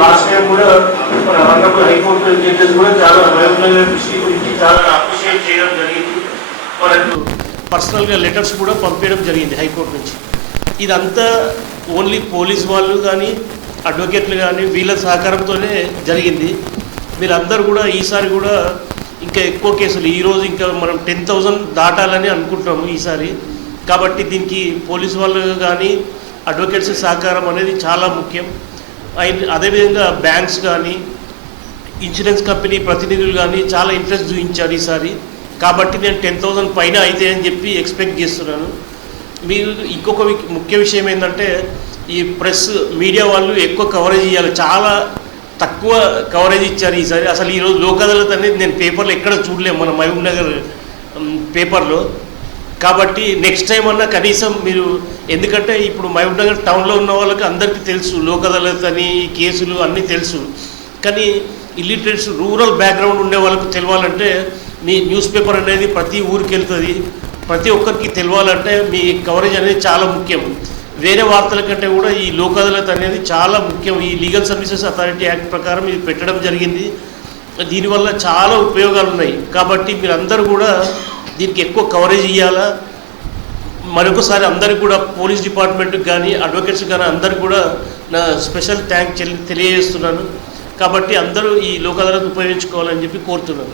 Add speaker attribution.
Speaker 1: Last time కూడా మన high court judges కూడా చాలా మహబూబ్నగర్ డిస్ట్రిక్ట్ గురించి చాలా అప్రిషియేట్ చేయడం జరిగింది. మనకు పర్సనల్గా లెటర్స్ కూడా పంపించడం జరిగింది హైకోర్టు నుంచి. ఇదంతా ఓన్లీ పోలీస్ వాళ్ళు కానీ అడ్వకేట్లు కానీ వీళ్ళ సహకారంతోనే జరిగింది. మీరందరూ కూడా ఈసారి కూడా ఇంకా ఎక్కువ కేసులు ఈరోజు ఇంకా మనం టెన్ థౌజండ్ దాటాలని అనుకుంటున్నాము ఈసారి. కాబట్టి దీనికి పోలీస్ వాళ్ళు కానీ అడ్వకేట్స్ సహకారం అనేది చాలా ముఖ్యం. అదేవిధంగా బ్యాంక్స్ కానీ ఇన్సూరెన్స్ కంపెనీ ప్రతినిధులు కానీ చాలా ఇంట్రెస్ట్ చూపించారు ఈసారి. కాబట్టి నేను టెన్ థౌజండ్ పైన అయితే అని చెప్పి ఎక్స్పెక్ట్ చేస్తున్నాను. మీరు ఇంకొక వి- ముఖ్య విషయం ఏంటంటే ఈ ప్రెస్ మీడియా వాళ్ళు ఎక్కువ కవరేజ్ ఇవ్వాలి చాలా తక్కువ కవరేజ్ ఇచ్చారు ఈసారి. అసలు ఈరోజు లోక్ అదాలత్ అనేది నేను పేపర్లో ఎక్కడ చూడలేము మన మహబూబ్ నగర్ పేపర్లో కాబట్టి నెక్స్ట్ టైం అన్నా కనీసం మీరు ఎందుకంటే ఇప్పుడు మహబూబ్ నగర్ టౌన్లో ఉన్న వాళ్ళకి అందరికీ తెలుసు లోక్ అదాలత్ అని కేసులు అన్నీ తెలుసు. కానీ ఇల్లిటరేట్స్ రూరల్ బ్యాక్గ్రౌండ్ ఉండే వాళ్ళకు తెలియాలంటే మీ న్యూస్ పేపర్ అనేది ప్రతి ఊరికి వెళ్తుంది. ప్రతి ఒక్కరికి తెలియాలంటే మీ కవరేజ్ అనేది చాలా ముఖ్యం. వేరే వార్తల కంటే కూడా ఈ లోక్ అదాలత్ అనేది చాలా ముఖ్యం. ఈ లీగల్ సర్వీసెస్ అథారిటీ యాక్ట్ ప్రకారం ఇది పెట్టడం జరిగింది. దీనివల్ల చాలా ఉపయోగాలు ఉన్నాయి కాబట్టి మీరందరూ కూడా దీనికి ఎక్కువ కవరేజ్ ఇవ్వాలా మరొకసారి అందరికి కూడా పోలీస్ డిపార్ట్మెంట్కి కానీ అడ్వకేట్స్ కానీ అందరు కూడా నా స్పెషల్ థ్యాంక్ తెలియజేస్తున్నాను. కాబట్టి అందరూ ఈ లోక్ అదాలత్ ఉపయోగించుకోవాలని చెప్పి కోరుతున్నాను.